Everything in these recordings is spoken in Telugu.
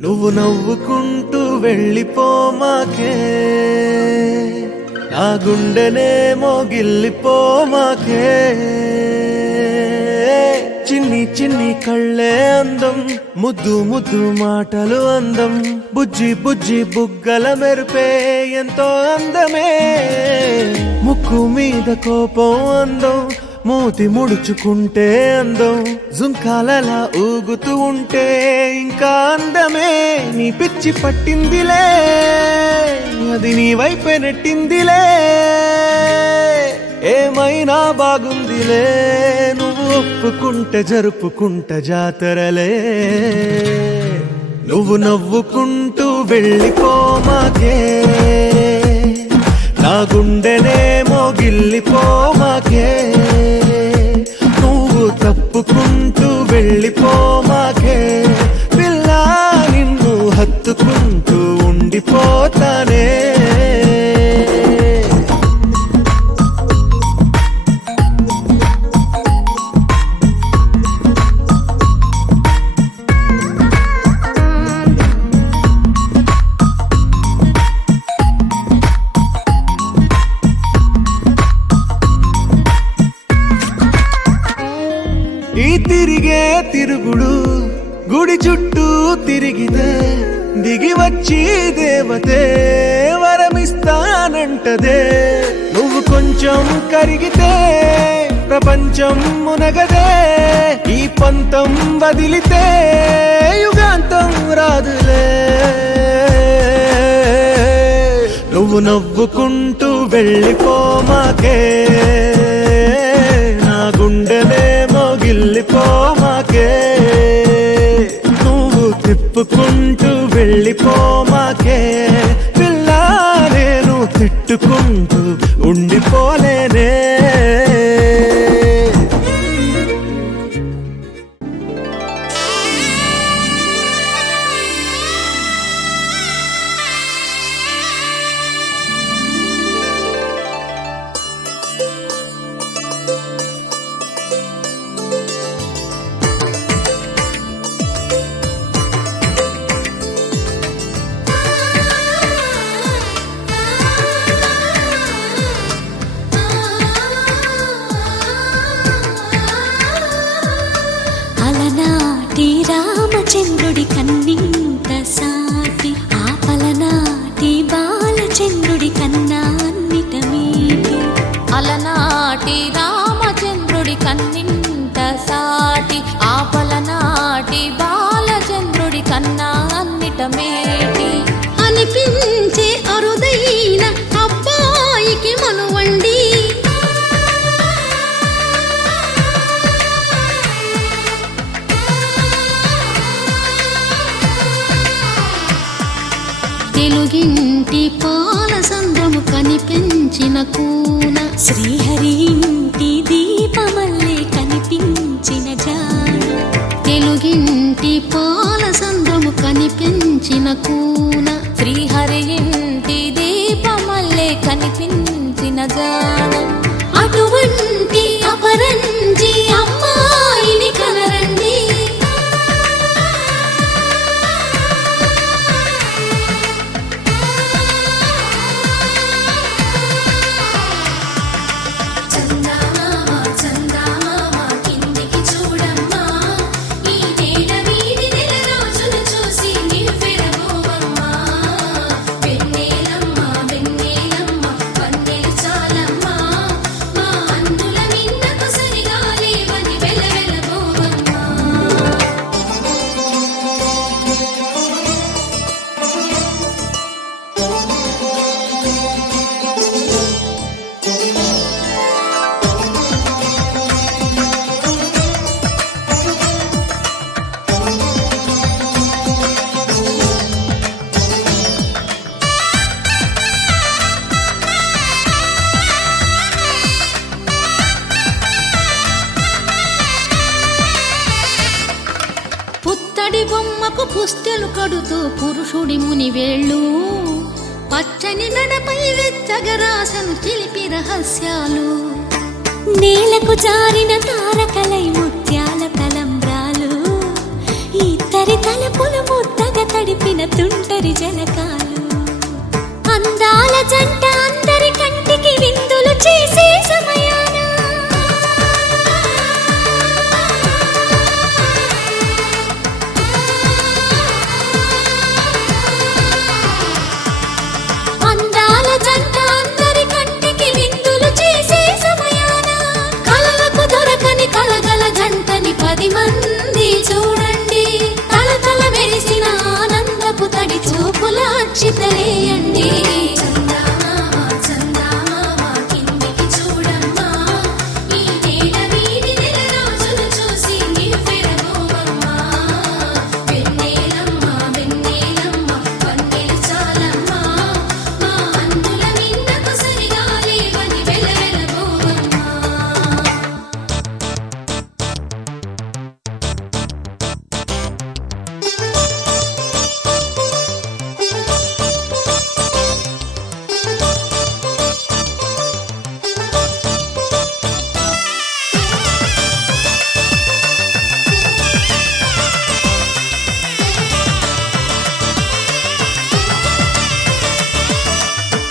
నువ్వు నవ్వుకుంటూ వెళ్ళిపోమాకే, నా గుండెనే మోగిల్లిపోమాకే. చిన్ని చిన్ని కళ్ళే అందం, ముద్దు ముద్దు మాటలు అందం, బుజ్జి బుజ్జి బుగ్గల మెరుపే ఎంతో అందమే. ముక్కు మీద కోపం అందం, మూతి ముడుచుకుంటే అందం, జుంకాలలా ఊగుతూ ఉంటే ఇంకా అందమే. నీ పిచ్చి పట్టిందిలే, అది నీ వైపే నెట్టిందిలే. ఏమైనా బాగుందిలే, నువ్వు ఒప్పుకుంటే జరుపుకుంటా జాతరలే. నువ్వు నవ్వుకుంటూ వెళ్ళిపోమాకే, నా గుండెనే మోగిల్లిపోమాకే. నువ్వు తప్పుకుంటూ వెళ్ళిపోమాకే, పిల్ల నిన్ను హత్తుకుంటూ ఉండిపోతానే. ఈ తిరిగే తిరుగుడు గుడి చుట్టూ తిరిగితే, దిగి వచ్చి దేవతే వరమిస్తానంటదే. నువ్వు కొంచెం కరిగితే ప్రపంచం మునగదే. ఈ పంతం వదిలితే యుగాంతం రాదులే. నువ్వు నవ్వుకుంటూ వెళ్ళిపోమాకే, నా గుండెలే మోగిల్లిపోమాకే. నువ్వు తిప్పుకుంటూ వెళ్ళిపోమాకే, పిల్ల నేను తిట్టుకుంటూ ఉండిపోలేనే. రామచంద్రుడి కన్నింత సాటి, ఆపలనాటి బాలచంద్రుడి కన్నా అన్నిట మీటి. అలనాటి రామచంద్రుడి కన్నింత సాటి, ఆపలనాటి బాలచంద్రుడి కన్నా అన్నిట మేటి. అనిపించే అరుదైన అబ్బాయికి మనువండి, తెలుగింటి పాల సంద్రము కనిపించిన కూన, శ్రీహరి ఇంటి దీపమల్లే కనిపించిన జాడ. తెలుగింటి పాల సంద్రము కనిపించిన కూన, శ్రీహరి ఇంటి దీపమల్లే కనిపించిన జాడ. అటువంటి అపరంజి అమ్మాయిని కనరండి. పుత్తడి బొమ్మకు పుస్తెలు కడుతూ పురుషుడి ముని వేళ్ళు, పచ్చని నడపై వెచ్చగరాసను చిలిపి రహస్యాలు. నేలకు జారిన తారకలై ముత్యాల తలంబ్రాలు, ఇద్దరి తలపులు ముద్దగా తడి అక్షితలేయండి.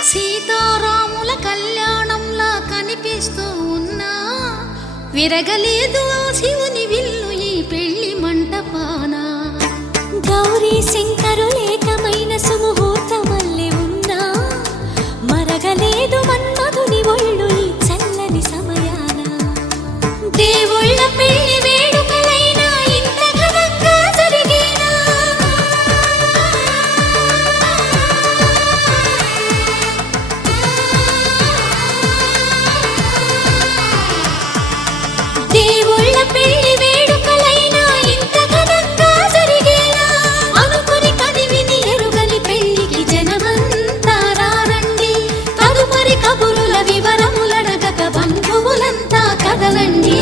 సీతారాముల కళ్యాణంలా కనిపిస్తూ ఉన్నా విరగలేదు ఆ శివుని విల్లు ఈ పెళ్లి మంటపాన. గౌరీ శంకరులేకమైన సుముహూర్తమల్లె ఉన్నా మరగలేదు మన్మధుని ఒళ్ళు ఈ చల్లని సమయాన. దేవుళ్ళ పెళ్లి వేడుకలైనా ఇంత ఘనంగా జరిగేనా? దేవుళ్ళ పెళ్లి వేడుకలైనా ఇంత ఘనంగా జరిగేనా? అనుకుని కదివిని ఎరుగని పెళ్లికి జనమంతా రారండి. తదుపరి కబురుల వివరములడగక బంధువులంతా కదలండి.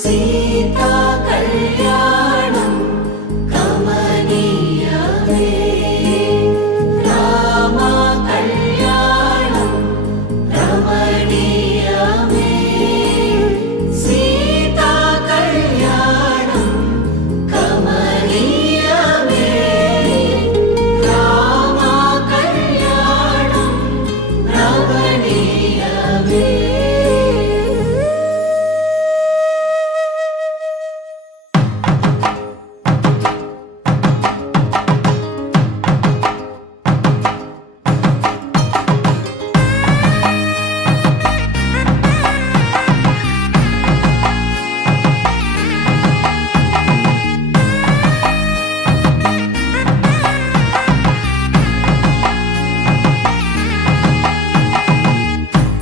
సీతా కళ్యాణం కమనీయమే, రామ కళ్యాణం రమణీయమే. సీతా కళ్యాణం కమనీయమే, రామ కళ్యాణం రమణీయమే.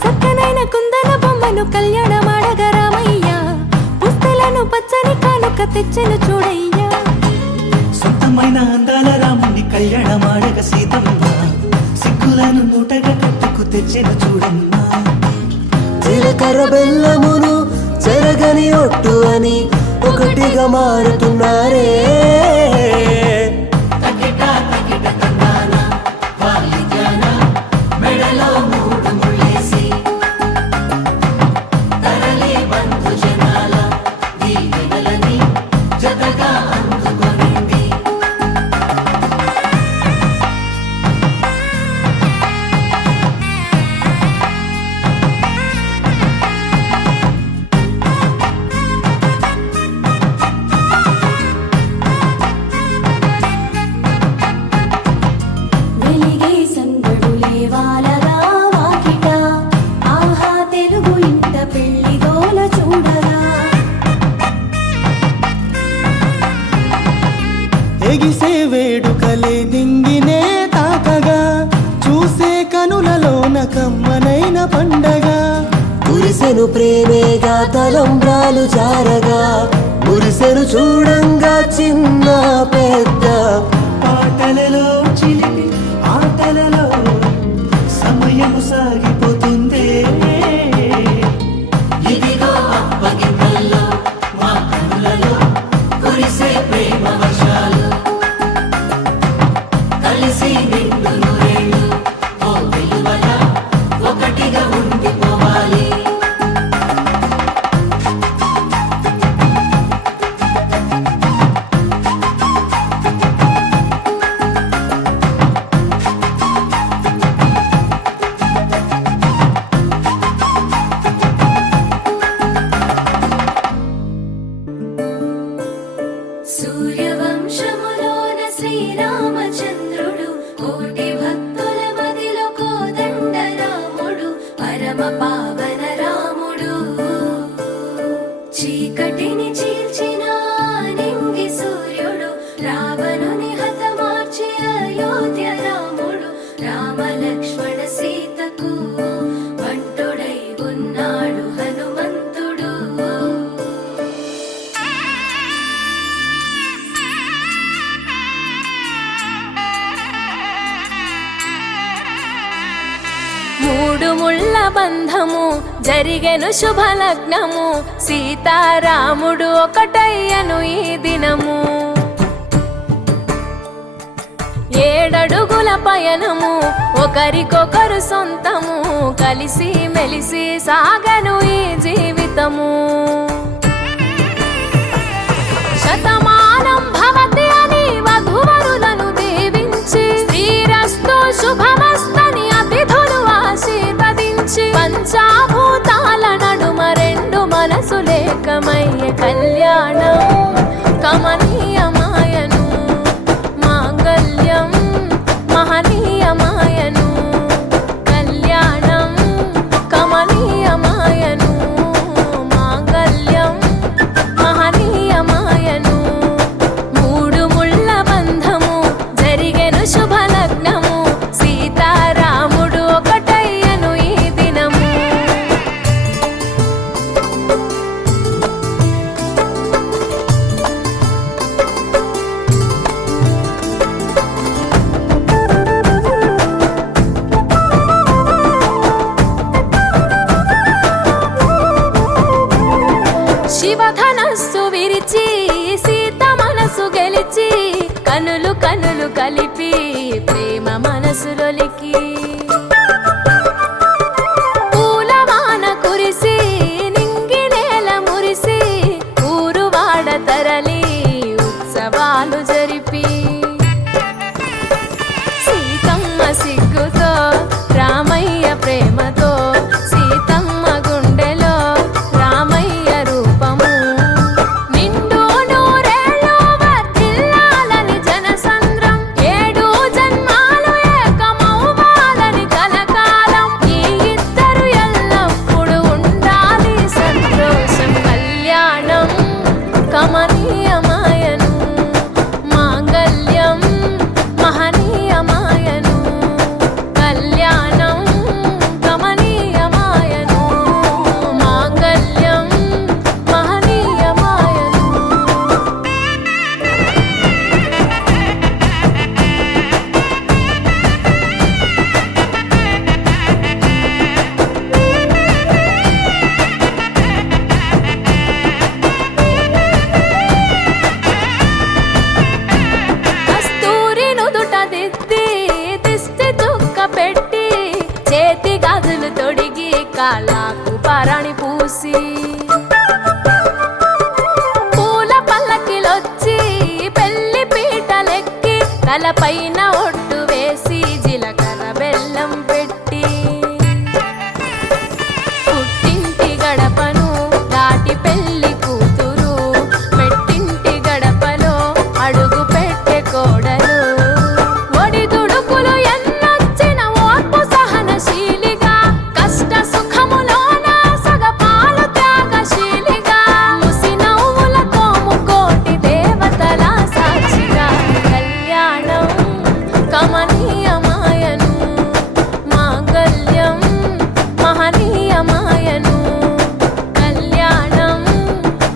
చక్కనైన కుందన బొమ్మను కళ్యాణమాడగ రామయ్య, పుస్తలను పచ్చని కానుక తెచ్చెను చూడయ్యా. సొంతమైన అందాల రాముని కళ్యాణమాడగ సీతమ్మ, సిగ్గులను మూటగా కట్టుకు తెచ్చెను చూడమ్మా. జీలకర్ర బెల్లమును చెరగని ఒట్టు అని ఒకటిగా మారుతున్నారే. తకిట తకిట తందాన వాలిద్యాన మెడలో మూడు ముళ్ళేసి, తరలి బంధు జనాల దీవెనలని జతగా అందుకొనింది. వెలిగే సందడులే వాలగా వాకిట, ఆహా తెలుగు ఇంట పెళ్లి గోల చూడగా. ఎగిసే వేడుకలే నింగినే తాకగా, చూసే కనులలోన కమ్మనైన పండగ. కురిసెను ప్రేమేగా తలంబ్రాలు జారగా, మురిసెను చూడంగా చిన్న పెద్ద. పాటలలో చిలిపి ఆటలలో సమయము సాగిపోతుందే. ఇదిగో అప్పగింతల్లో మా కనులలో కురిసే ప్రేమ వర్షాలు, కలిసి నిండు నూరేళ్ళు ఓ వెలువల ఒకటిగా ఉండిపోవాలి. బంధము జరిగెను శుభలగ్నము సీతారాముడు ఒకటయ్యను ఈ దినము 7 అడుగుల పయనము ఒకరికొకరు సొంతము కలిసి మెలిసి సాగను ఈ జీవితము శతమానం భవతి అని వధువరులను దీవించి శ్రీరస్తు శుభమస్తని అతిథులు ఆశీర్వదించి పంచాభూతాల నడుమ 2 మనసులేకమయ్యే కళ్యాణం కమనీయమాయను మాంగళ్యం మహనీయమాయను కళ్యాణం కమనీయమాయను మాంగళ్యం మహనీయమాయను 3 ముళ్ళ బంధము జరిగెను శుభలగ్నము సీతారాముడు ఒకటయ్యను ఈ దినము శివధనస్సు విరిచి సీత మనసు గెలిచి కనులు కనులు కలిపి ప్రేమ మనసులొలికి పూలవాన కురిసి నింగి నేల మురిసి ఊరు వాడ తరలి ఉత్సవాలు జరిపి సీతమ్మ సిగ్గుతో రామయ్య ప్రేమతో సీతమ్మ గుండెలో రామయ్య రూపము నిండు నూరేళ్ళు వర్ధిల్లాలని జనసంద్రం 7 జన్మాలు ఏకమవ్వాలని కలకాలం ఈ ఇద్దరు ఎల్లప్పుడూ ఉండాలి సంతోషం కళ్యాణం కమనీయమాయను మాంగళ్యం మహనీయమాయను కళ్యాణం కమనీయమాయను మాంగళ్యం మహనీయమాయను కస్తూరి నుదుట దిద్ది దిష్టి చుక్క పెట్టి చేతి గాజులు తొడిగి కాళ్ళకు పరాణి పూసి పూల పల్లకిలొచ్చి పెళ్లి పీటలెక్కి తలపైన ఒట్టు వేసి జీలకర్ర బెల్లం పెట్టి పుట్టింటి గడపను దాటి పెళ్లి కూతురు పెట్టింటి గడపలో అడుగు పెట్టే కోడలు ఒడిదుడుకులు ఎన్నొచ్చిన ఓర్పు సహనశీలిగా కష్ట సుఖములోన సగపాలు త్యాగశీలిగా ముసి నవ్వులతో ముకోటి దేవతల సాక్షిగా కళ్యాణం కమనీయమాయను మాంగళ్యం మహనీయమాయను కళ్యాణం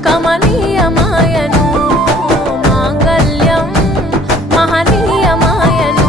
కమనీయమాయను మాంగళ్యం మహనీయమాయను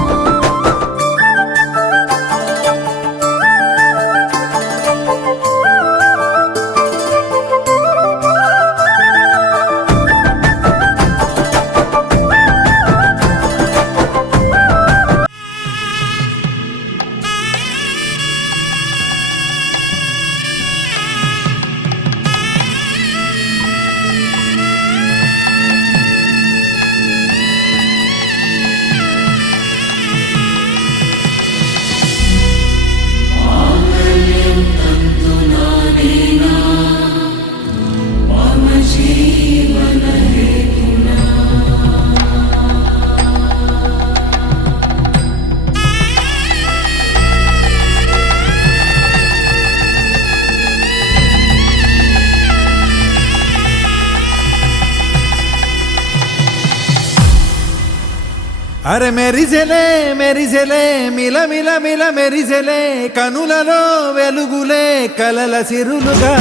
అరే మెరిసెలే మెరిసెలే మిల మిల మిల మెరిసెలే కనులలో వెలుగులే కలల సిరులుగా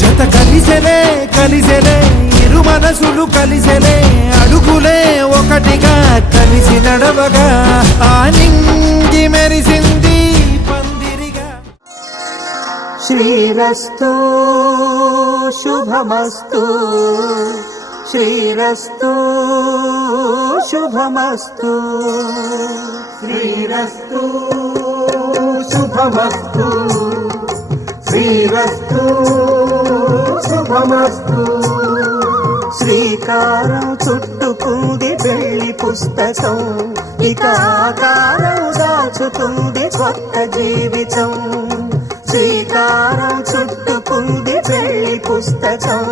జత కలిసెలే కలిసెలే ఇరు మనసులు కలిసెలే అడుగులే నడవగా ఆ నింగి మెరిసింది పందిరిగా. శ్రీరస్తు శుభమస్తు శ్రీరస్తు శుభమస్తు శ్రీరస్తు శుభమస్తు శ్రీరస్తు శుభమస్తు. శ్రీకారం చుట్టుకుంది పెళ్లి పుస్తకం, ఇక ఆకారం దాచుతుంది కొత్త జీవితం. శ్రీకారం చుట్టుకుంది పెళ్లి పుస్తకం,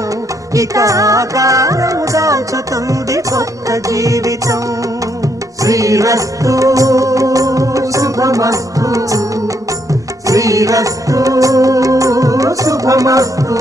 ఇక ఆకారం దాచుతుంది కొత్త జీవితం. శ్రీరస్తు శుభమస్తు శ్రీరస్తు శుభమస్తు.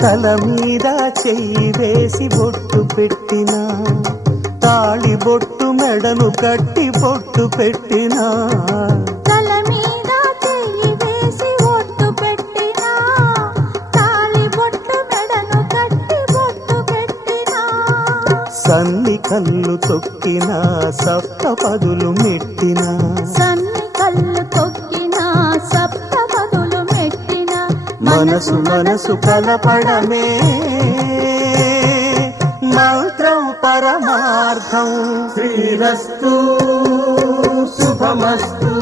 తల మీద చెయ్యి వేసి బొట్టు పెట్టినా, తాళి బొట్టు మెడను కట్టి బొట్టు పెట్టినా. తల మీద చెయ్యి వేసి బొట్టు పెట్టినా, తాళి బొట్టు మెడను కట్టి బొట్టు పెట్టినా. సన్ని కళ్ళు తొక్కినా సప్తపదులు మెట్టినా, సన్ని కళ్ళు తొక్కినా సప్తపదులు మెట్టినా. మనసు మనసు కలపడమే మంత్రం పరమార్థం. శ్రీరస్తు శుభమస్తు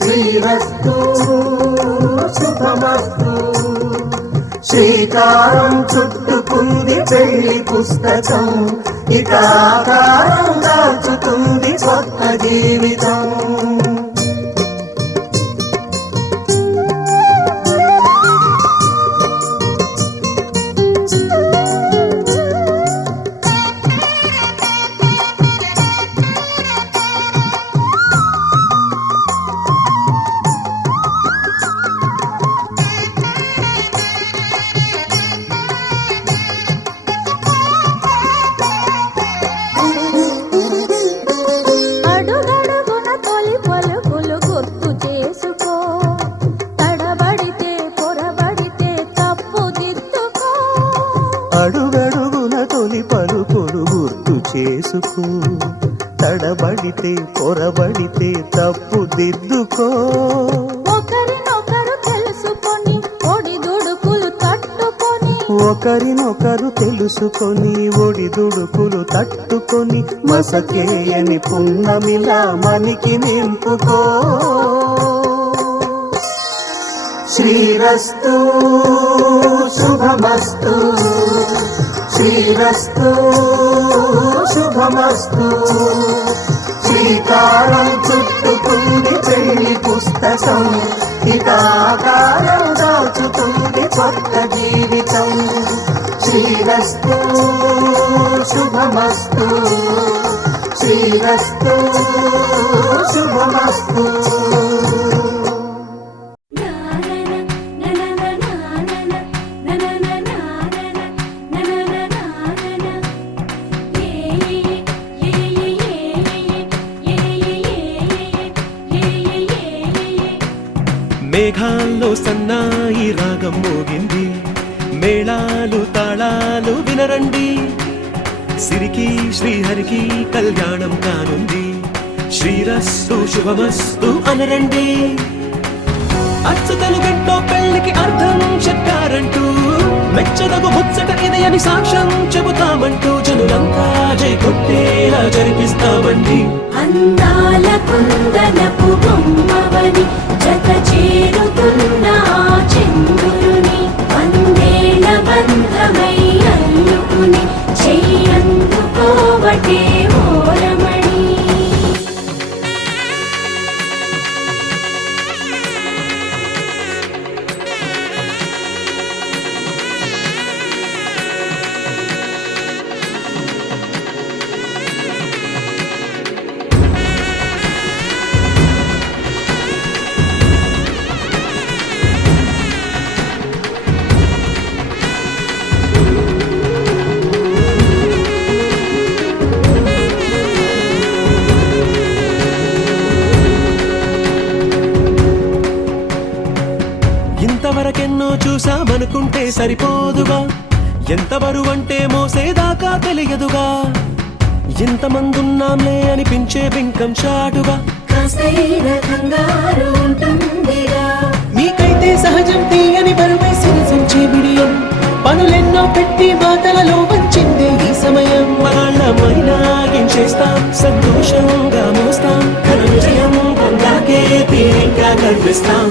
శ్రీరస్తు శుభమస్తు. శ్రీకారం చుట్టుకుంది పెళ్లి పుస్తకం, ఇక ఆకారం దాచుతుంది కొత్త జీవితం. అడుగడుగున తొలి పలుకులు గుర్తు చేసుకో, తడబడితే పొరబడితే తప్పు దిద్దుకో. అడుగడుగున తొలి పలుకులు గుర్తు చేసుకో, తడబడితే పొరబడితే తప్పు దిద్దుకో. ఒకరినొకరు తెలుసుకొని ఒడిదుడుకులు తట్టుకొని, ఒకరినొకరు తెలుసుకొని ఒడిదుడుకులు తట్టుకొని, మసకేయని పున్నమిలా మనికి నింపుకో. శ్రీరస్తు శుభమస్తు శ్రీరస్తు శుభమస్తు. శ్రీకారం చుట్టుకుంది పెళ్లి పుస్తకం, ఇక ఆకారం దాచుతుంది కొత్త జీవితం. శ్రీరస్తు శుభమస్తు శ్రీరస్తు శుభమస్తు. మేఘాల్లో సన్నాయి రాగం మోగింది, మేళాలు తాళాలు వినరండి. సిరికి శ్రీహరికి కళ్యాణం కానుంది, శ్రీరస్తు శుభమస్తు అనరండి. అచ్చతలు గంటో పెళ్లికి అర్థం చెప్పారంటూ, మెచ్చదగు ముచ్చట ఇది అని సాక్ష్యం చెబుతామంటూ, జనులంతా జై కొట్టేలా జరిపిస్తామండి. అందాల కుందనపు బొమ్మవని జత చేరుతున్న చంద్రుని, వందేళ్ల బంధమై అల్లుకుని చెయ్యందుకోవటే ఓరమణి. చూసామనుకుంటే సరిపోదుగా, ఎంత బరువంటే మోసేదాకా తెలియదుగా, ఇంతమందున్నాంలే అనిపించే బింకం చాటుగా. కాస్తైన కంగారు ఉంటుందిగా, నీకైతే సహజం తీయని బరువై సిరసించే బిడియం, పనులెన్నో పెట్టి మాటలలో వంచిందే ఈ సమయం. వాళ్ళమైనా ఏం చేస్తాం, సంతోషంగా మోస్తాం, ఘన విజయం పొందాకే తీరిగ్గా కనిపిస్తాం.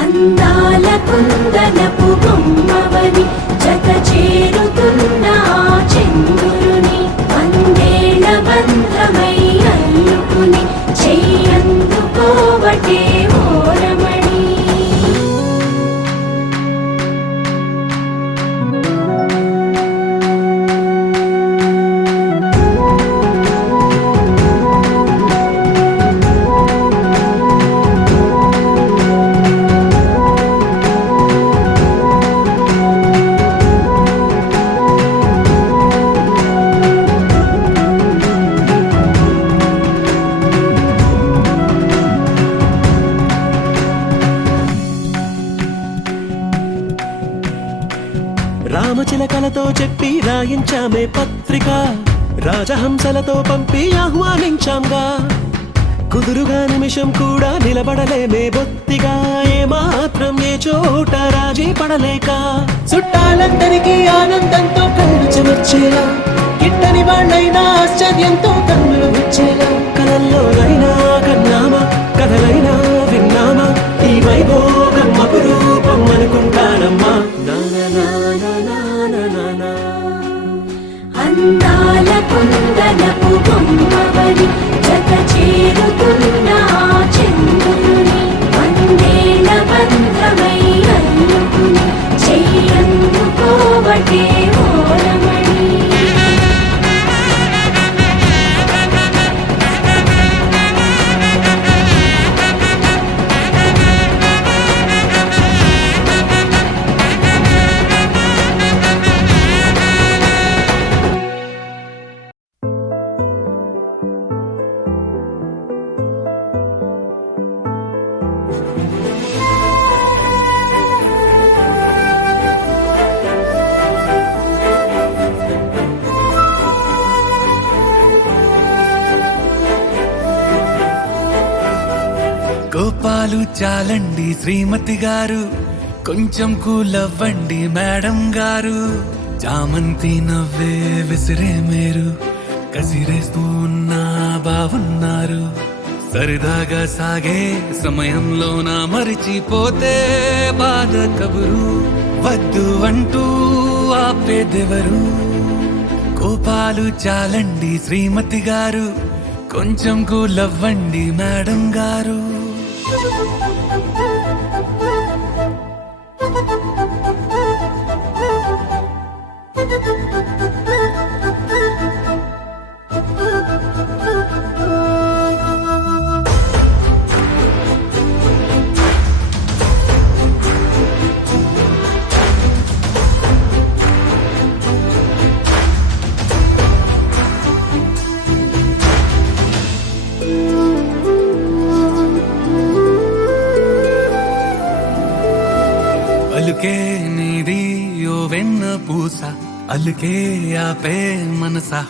అందాల కుందనపు బొమ్మవని జత చేరుతున్న ఆ చంద్రుని, వందేళ్ల బంధమై అల్లుకుని చెయ్యందుకోవటే ఓరమణి. రామచిలకలతో చెప్పి రాయించామే పత్రిక, రాజహంసలతో పంపి ఆహ్వానించాంగా, కుదురుగా నిమిషం కూడా నిలబడలేమే బొత్తిగా, ఏ మాత్రం ఏ చోట రాజీ పడలేక, చుట్టాలందరికీ ఆనందంతో కళ్ళు చెమర్చేలా, గిట్టని వాళ్ళైనా ఆశ్చర్యంతో కన్నులు వచ్చేలా, కలల్లోనైనా కన్నామా, కథలైనా విన్నామా, ఈ వైభోగం అపురూపం అనుకుంటానమ్మా. అందాల కుందనపు బొమ్మవని జత చేరుతున్న ఆ చంద్రుని, వందేళ్ల బంధమై అల్లుకుని చెయ్యందుకోవటే ఓరమణి. కోపాలు చాలండి శ్రీమతి గారు, కొంచెం కూలవ్వండి మేడం గారు. చామంతి నవ్వే విసిరే మేరు, కసిరేస్తూ ఉన్నా బాగున్నారు. సరదాగా సాగే సమయంలో నా మరిచిపోతే బాధ కబురు, వద్దు అంటూ ఆపేదెవరు. కోపాలు చాలండి శ్రీమతి గారు, కొంచెం కూలవ్వండి మేడం గారు. అలుకే నీది ఓ వెన్న పూస, అలుకే ఆపే మనసా.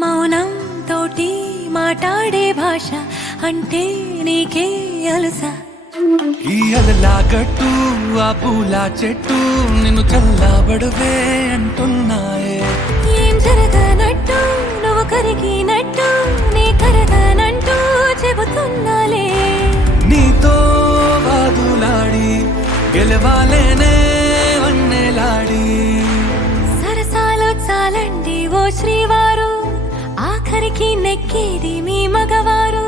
మౌనం తోటి మాట్లాడే భాష అంటే నీకే అలుసా. ఈ అలలా గట్టు ఆ పూల చెట్టు నిన్ను చల్లబడువే అంటున్నాయే. ఏం జరగనట్టు నువ్వు కరిగినట్టు నీ కరగనంటూ చెబుతున్నాలే. నీతో వాదులాడి గెలవాలేనే వన్నెలాడి. సరసాలు చాలండి ఓ శ్రీవారు, ఆఖరికి నెక్కేది మీ మగవారు.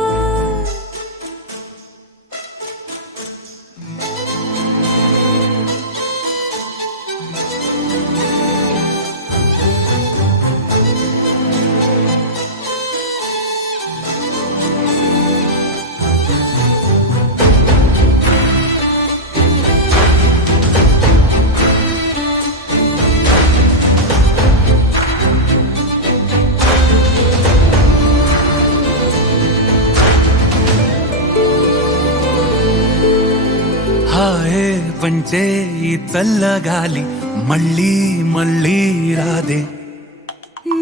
పంచే ఈ చల్లగాలి మళ్ళీ మళ్ళీ రాదే.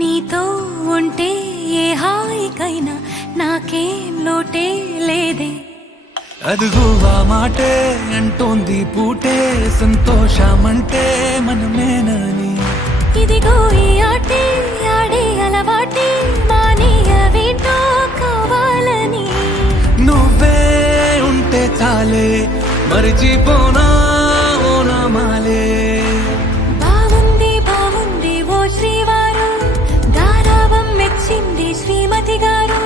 నీతో ఉంటే ఏ హాయికైనా నాకేం లోటే లేదే. అదుగు ఆ మాటే అంటోంది పూటే సంతోషమంటే మనమేనని. ఇదిగో ఈ ఆటే ఆడే అలవాటే మానేయవేంటో కావాలని. నువ్వే ఉంటే చాలే మరిచిపోనా ఓనమాలే. బాగుంది బాగుంది ఓ శ్రీవారు గారావం మెచ్చింది శ్రీమతి గారు.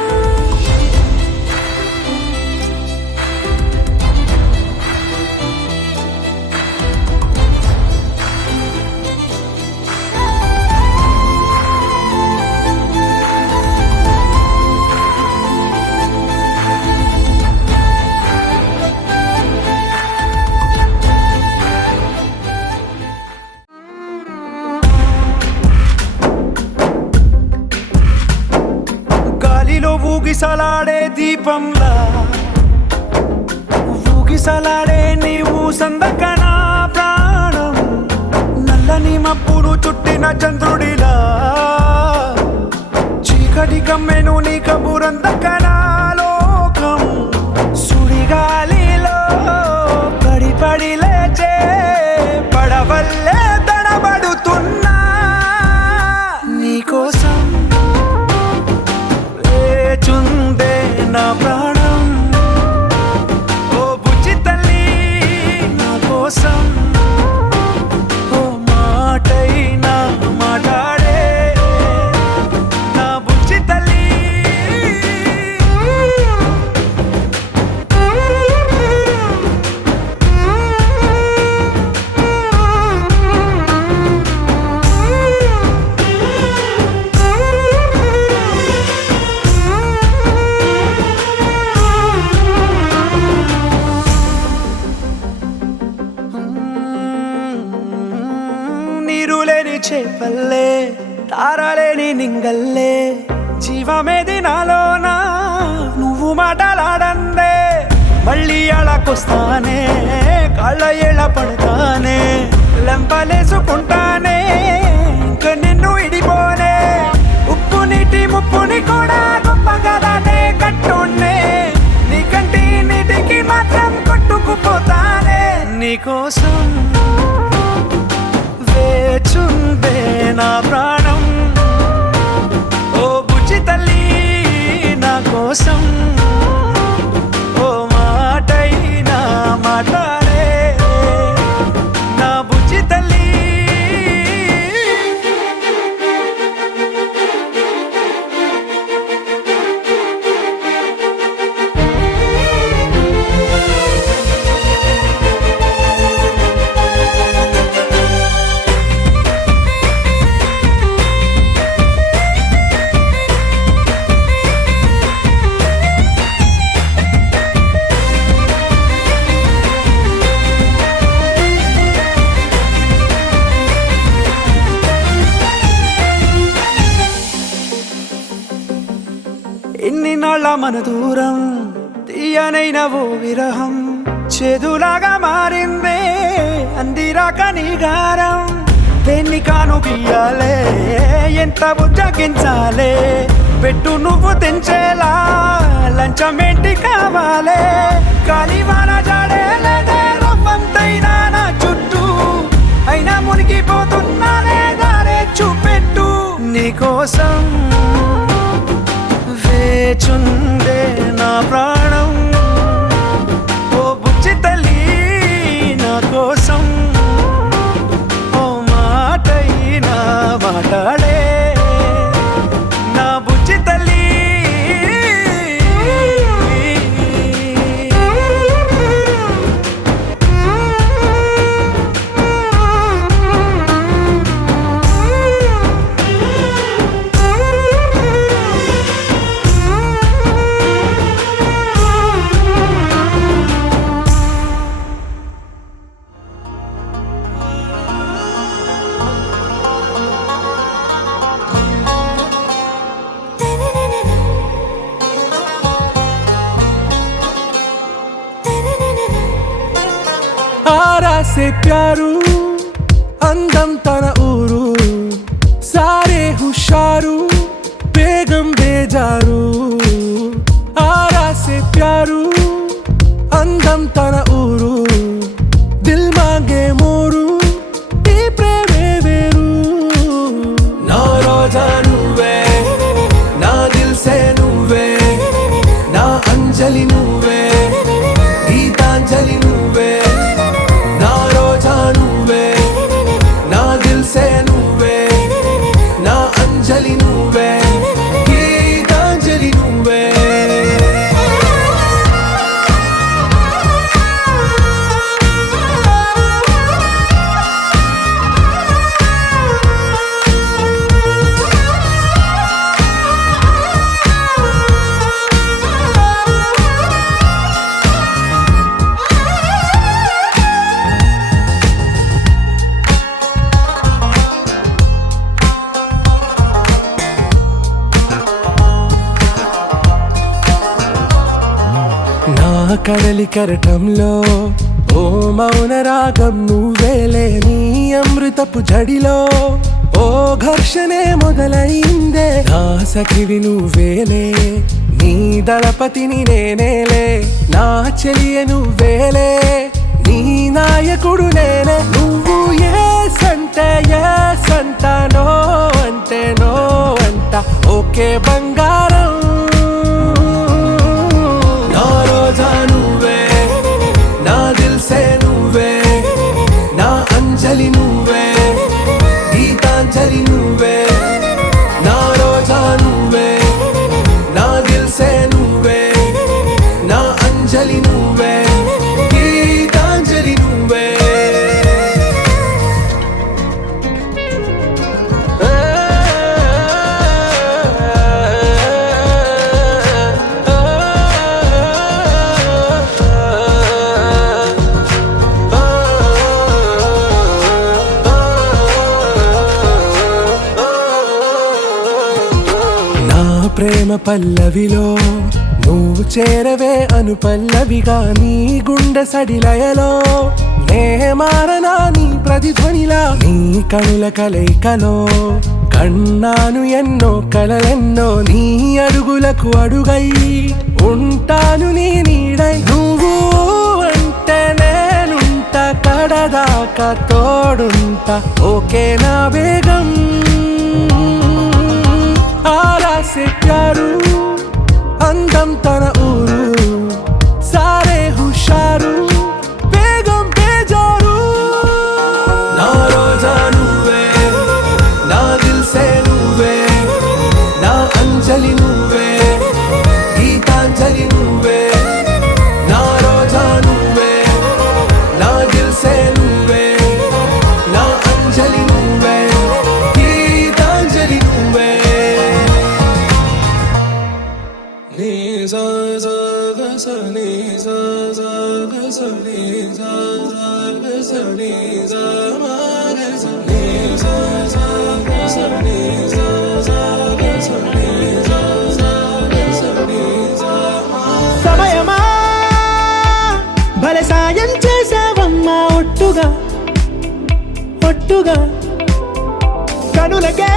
గాలిలో ఊగిసలాడే దీపంలా ఊగిసలాడే నీవు సందకనా ప్రాణం. నల్లని మబ్బులు చుట్టిన చంద్రుడిలా చీకటి కమ్మెను నీ కబురందకనా లోకం. సుడిగాలిలో పడి పడి లేచే పడవల్లే తడబడుతున్నా నీకోసం చుందే నా ప్రాణం. ఓ బుజ్జి తల్లి నా కోసం ఓ మాటైనా మాట్లాడే నా బుజ్జి తల్లి. నీరు లేని చేపల్లే తారలేని నింగల్లే జీవమేది నాలోనా నువ్వు మాటలాడందే. మళ్ళీ అళకొస్తానే కాళ్ళ ఏళ్ళ పడతానే లెంపలేసుకుంటానే ఇంక నిన్ను ఇడిపోనే. ఉప్పు నీటి ముప్పుని కూడా గొప్పగా దాటే కట్టున్నే నీ కంటి నీటికి మాత్రం కొట్టుకుపోతానే నీకోసం వేచుందే నా ప్రాణం. ఓ బుజ్జి తల్లి నా కోసం ఓ మాటైనా మాట్లాడే నా బుజ్జి తల్లి. ఎన్ని నాళ్ళ మన దూరం తీయనైన ఓ విరహం చేదులాగా మారిందే అందిరాక నీ గారం. దేన్ని కాను బియ్యాలే ఎంత బుజ్జగించాలే పెట్టు నువ్వు తెంచేలా లంచమేంటి కావాలే. కాలివాన జాడేలేదే రవ్వంతైనా నా చుట్టూ అయినా మునిగిపోతున్నానే దారే చూపెట్టు నీకోసం వేచుందే నా ప్రాణం. ఓ బుజ్జి తల్లి నా కోసం ఓ మాటైనా మాట్లాడే నా బుజ్జి తల్లి. సే ప్యారు అందం తన ఊరు సారే హుషారు బేగం బేజారు ఆరా సే ప్యారు అందం తన ఊరు దిల్ మాంగే మోరు ఈ ప్రేమే వేరు నా రోజా నువ్వే నా దిల్ సే నువ్వే నా అంజలి నువ్వే గీతాంజలి నువ్వే నా రోజా నువ్వే నా దిల్ సే నువ్వే నా అంజలి నువ్వే గీతాంజలి నువ్వే నా కడలి కరటంలో ఓ మౌన రాగం నువ్వేలే నీ అమృతపు జడిలో ఓ ఘర్షణే మొదలైందే నా సఖివి నువ్వేలే నీ దళపతిని నేనేలే నా చెలియ నువ్వేలే నీ నాయకుడు నేనే నువ్వు ఏ సంట నో అంటే నో అంట ఓకే బంగారం నా రోజా నువ్వే నా దిల్ సే నువ్వే నా అంజలి నువ్వే గీతాంజలి నువ్వే నా రోజా నువ్వే నా దిల్ సే నువ్వే నా అంజలి నువ్వే గీతాంజలి నువ్వే నా ప్రేమ పల్లవిలో నువ్వు చేరవే అను పల్లవిగా నీ గుండె సడిలయలో నే మారనా నీ ప్రతిధ్వనిలా నీ కనుల కలయికలో కన్నాను ఎన్నో కలలెన్నో నీ అడుగులకు అడుగై ఉంటాను నీ నీడై నువ్వు అంటే నేనుంట కడదాకా తోడుంటా ఓకే నా బేగం ఆరా సే ప్యారు అందం తన ఊరు సారే హుషారు బేగం బేజారు నా రోజా నువ్వే నా దిల్ సే నువ్వే నా అంజలి నువ్వే గీతాంజలి నువ్వే నా రోజా నువ్వే నా దిల్ సే నువ్వే నా అంజలి నువ్వే గీతాంజలి నువ్వే నీ సా సా గ స నీ సా సా గ స నీ సా సా గ స నీ సా మా గ స నీ సా సా గ స నీ సా సా గ స నీ సా సా గ స నీ సా మా సమయమా భలే సాయం చేసావమ్మా ఒట్టుగా ఒట్టుగా కనులకే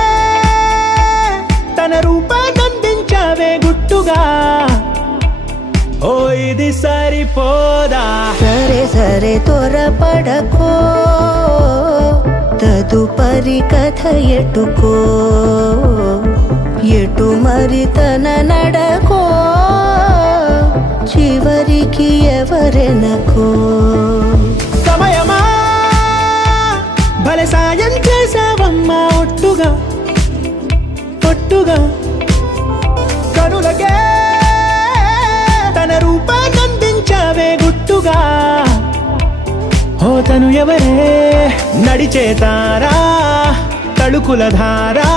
తన రూపాన్నందించావే గుట్టుగా ఓ ఇది సరిపోదా సరే సరే త్వరపడకో తదుపరి కథ ఎటుకో ఎటు మరి తన నడకో చివరికి ఎవరెనకో సమయమా భలే సాయం చేసావమ్మా ఒట్టుగా ఒట్టుగా కనులకే తన రూపాన్నందించావే గుట్టుగా ఓ తను ఎవరే నడిచే తారా తళుకుల ధారా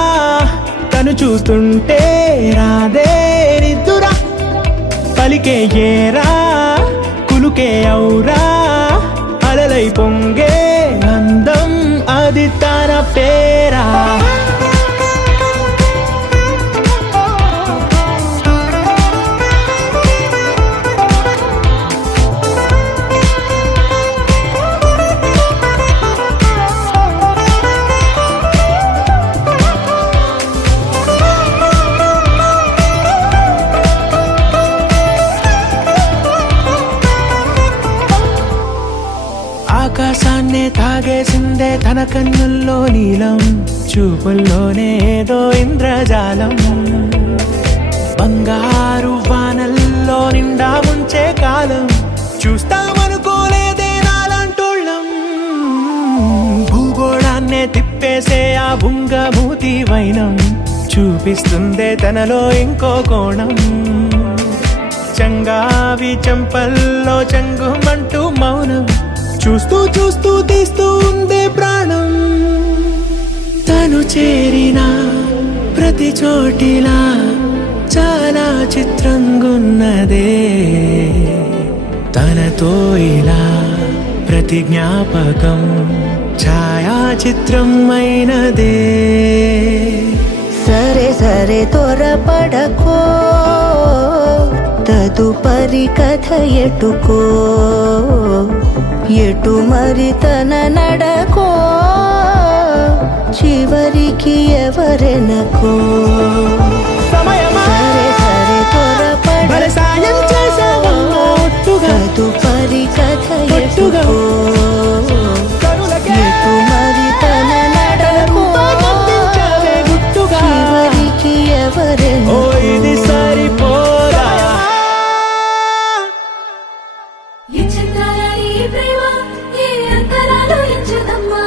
తను చూస్తుంటే రాదే నిద్దురా పలికే ఏరా కులుకే ఔరా అలలై పొంగే అందం అది తన పేరా లాగేసిందే తన కన్నుల్లో నీలం, చూపుల్లోనే ఏదో ఇంద్రజాలం. బంగారు వానల్లో నిండా ముంచే కాలం, చూస్తామనుకోలేదే నాలాంటోళ్ళం. భూగోళాన్నే తిప్పేసే ఆ బుంగమూతి వైనం, చూపిస్తుందే తనలో ఇంకో కోణం. చంగావి చెంపల్లో చెంగుమంటూ మౌనం, చూస్తూ చూస్తూ తీస్తూ ఉందే ప్రాణం. తను చేరిన ప్రతి చోటిలా చాలా చిత్రంగున్నదే, తనతో ఇలా ప్రతి జ్ఞాపకం ఛాయాచిత్రం అయినదే. సరే సరే త్వరపడకో, తదుపరి కథ ఎటుకో, ఎటు మరి తన నడకో, చివరికి ఎవరెనకో. సమయమా సరే సరే భలే సాయం చేసావమ్మా ఒట్టుగా, తదుపరి కథ ఒట్టుగా. ఎటుకో, కనులకే ఎటు మరి తన నడకో, కనిపించావే గుట్టుగా. చివరికి ఓ ఎవరెనకో. ఇది సరిపోదా. ఈ చిత్రాల ఈ ప్రేమ ఏ అంతరాలు ఎంచదమ్మా,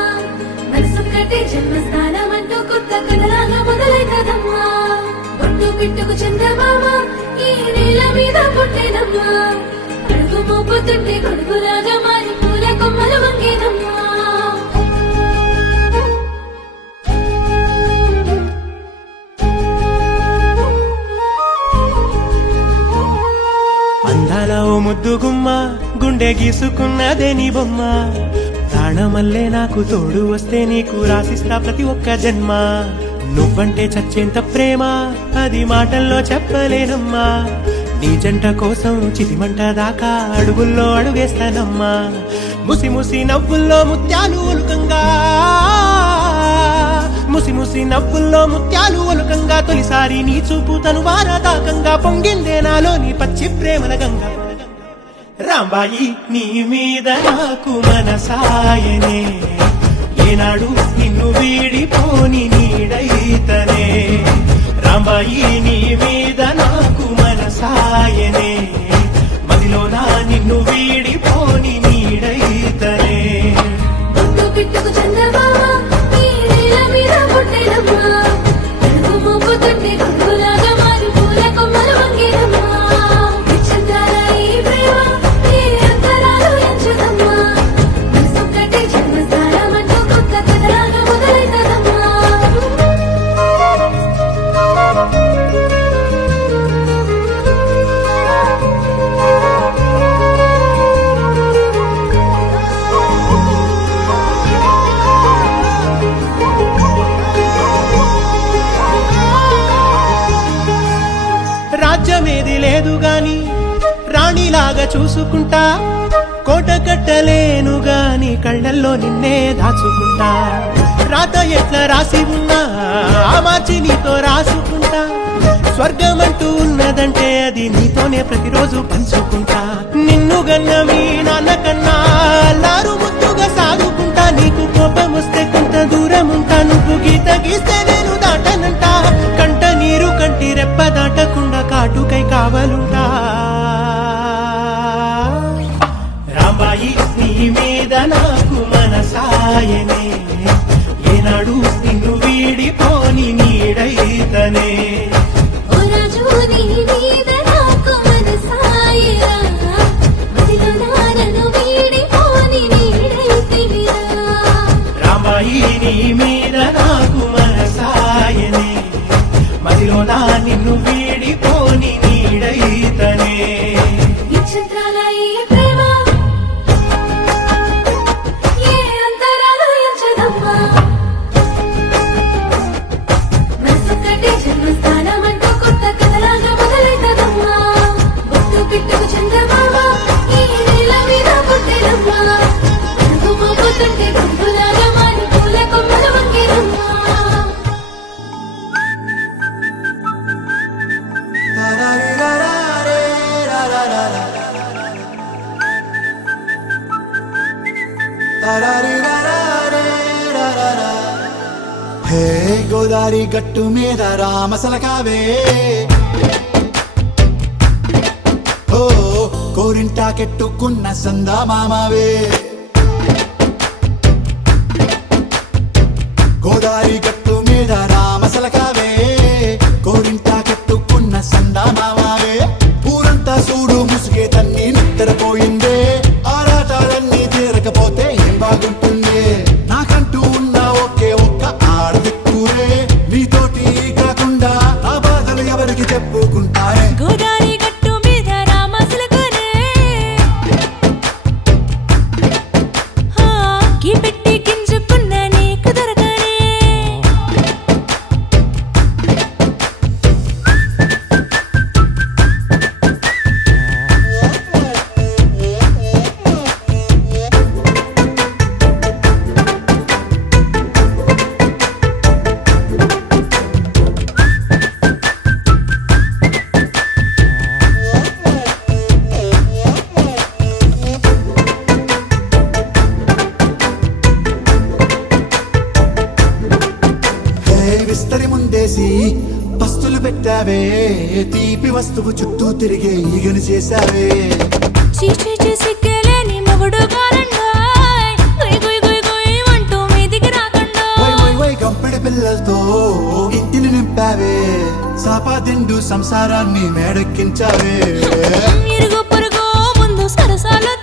మనసు కట్టే జన్మస్థానం అంటూ కొత్త కథలాగా మొదలైతదమ్మా. ఒట్టు పిట్టుకు చందమామ ఈ నేల మీద పుట్టేనమ్మా, అడుగు మోపుతుంటే కొడుకులాగా మారి పూల కొమ్మలు వంగేనమ్మా. అందాల ఓ ముద్దు గుమ్మ, గుండె గీసుకున్నదే నీ బొమ్మ. ప్రాణమల్లే నాకు తోడు వస్తే నీకు రాసిస్తా ప్రతి ఒక్క జన్మ. నువ్వంటే చచ్చేంత ప్రేమ అది మాటల్లో చెప్పలేనమ్మా. నీ జంట కోసం చితిమంట దాకా అడుగుల్లో అడుగేస్తానమ్మా. ముసి ముసి నవ్వుల్లో ముత్యాలు ఒలుకంగా, ముసి ముసి నవ్వుల్లో ముత్యాలు ఒలుకంగా, తొలిసారి నీ చూపు తను వారదాకంగా పొంగిందే నాలో నీ పచ్చి ప్రేమల గంగా. రాంబాయి నీ మీద నాకు మనసాయనే, ఏనాడు నిన్ను వీడిపోని నీడైతనే. రాంబాయి నీ మీద నాకు మనసాయనే, మదిలోనా నిన్ను వీడిపోని నీడైతనే. ఒట్టు పిట్టుకు చందమామ ఈ నేల మీద పుట్టేనమ్మా, అడుగు మోపుతుంటే కొడుకులాగా మారి పూల కొమ్మలు వంగేనమ్మా. ఈ చిత్రాల ఈ ప్రేమ ఏ అంతరాలు ఎంచదమ్మా, మనసు కట్టే జన్మస్థానం అంటూ కొత్త కథలాగా మొదలైతదమ్మా. రాజ్యమేది లేదు గాని రాణిలాగా చూసుకుంటా, కోట కట్టలేను గాని కళ్ళల్లో నిన్నే దాచుకుంటా. రాత ఎట్లా రాసి ఉన్నా ఆ మార్చి నీతో రాసుకుంటా. స్వర్గమంటూ ఉన్నదంటే అది నీతోనే ప్రతిరోజు పంచుకుంటా. నిన్ను గన్న మీ నాన్న కన్నా అల్లారు ముద్దుగా సాగుకుంటా. నీకు కోపం వస్తే కొంత దూరం ఉంటా, నువ్వు గీత గీస్తే నేను దాటనంటా. కంట నీరు కంటి రెప్ప దాటకుండా కాటుకై కావలుంటా. రాంబాయి నీ మీద నాకు మనసాయనే, ఏనాడు నిన్ను వీడిపోని నీడైతనే. ఓ రాజు నీ మీద నాకు మనసాయరా, మదిలో నన్ను వీడిపోని నీడైతివిరా. రాంబాయి నీ మీద నాకు మనసాయనే, మదిలో నా నిన్ను వీడిపోని నీడైతనే. ఈ చిత్రాల ఈ ప్రేమ ఏ అంతరాలు ఎంచదమ్మా, మనసు కట్టే జన్మస్థానం అంటూ కొత్త కథలాగా మొదలైతదమ్మా. ఒట్టు పిట్టుకు చందమామ ఈ నేల మీద పుట్టేనమ్మా, అడుగు మోపుతుంటే కొడుకులాగా మారి పూల కొమ్మలు వంగేనమ్మా. Da da da da da హే గోదారి గట్టు మీద రామసలకావే ఓ కోరింటాకెట్టుకున్న సందా మామావే గోదారి గట్టు మీద రామసలకావే కోరింటాకెట్టుకున్న సందా మామావే ఊరంతా చూడు ముసుగే తన్ని నిద్రపోయిందే ఆరాటాలన్నీ తీరకపోతే ఏం బాగుంటుందే నాకంటూ ఉన్న ఒకే ఒక్క ఆడదిక్కురే నీతోటి కాకుండా నా బాధలు ఎవరికి చెప్పుకుంటారే గోదారి గట్టు మీద రామసలకనే గీ పెట్టి గింజుకున్న నీకు దొరకనే హే విస్తరి ముందేసి పస్తులు పెట్టావే తీపి వస్తువు చుట్టూ తిరిగే ఈగను చేశావే చీచీ సిగ్గలేని మొగుడు కాలండాయ్ గుయ్ గుయ్ గుయ్ గుయ్ అంటూ మీదికి రాకుండా వై వై వై గంపెడి పిల్లలతో ఇంటిని నింపావే సాపాదిండు సంసారాన్ని మేడెక్కించావే ఇరుగు పొరుగు ముందు సరసాలు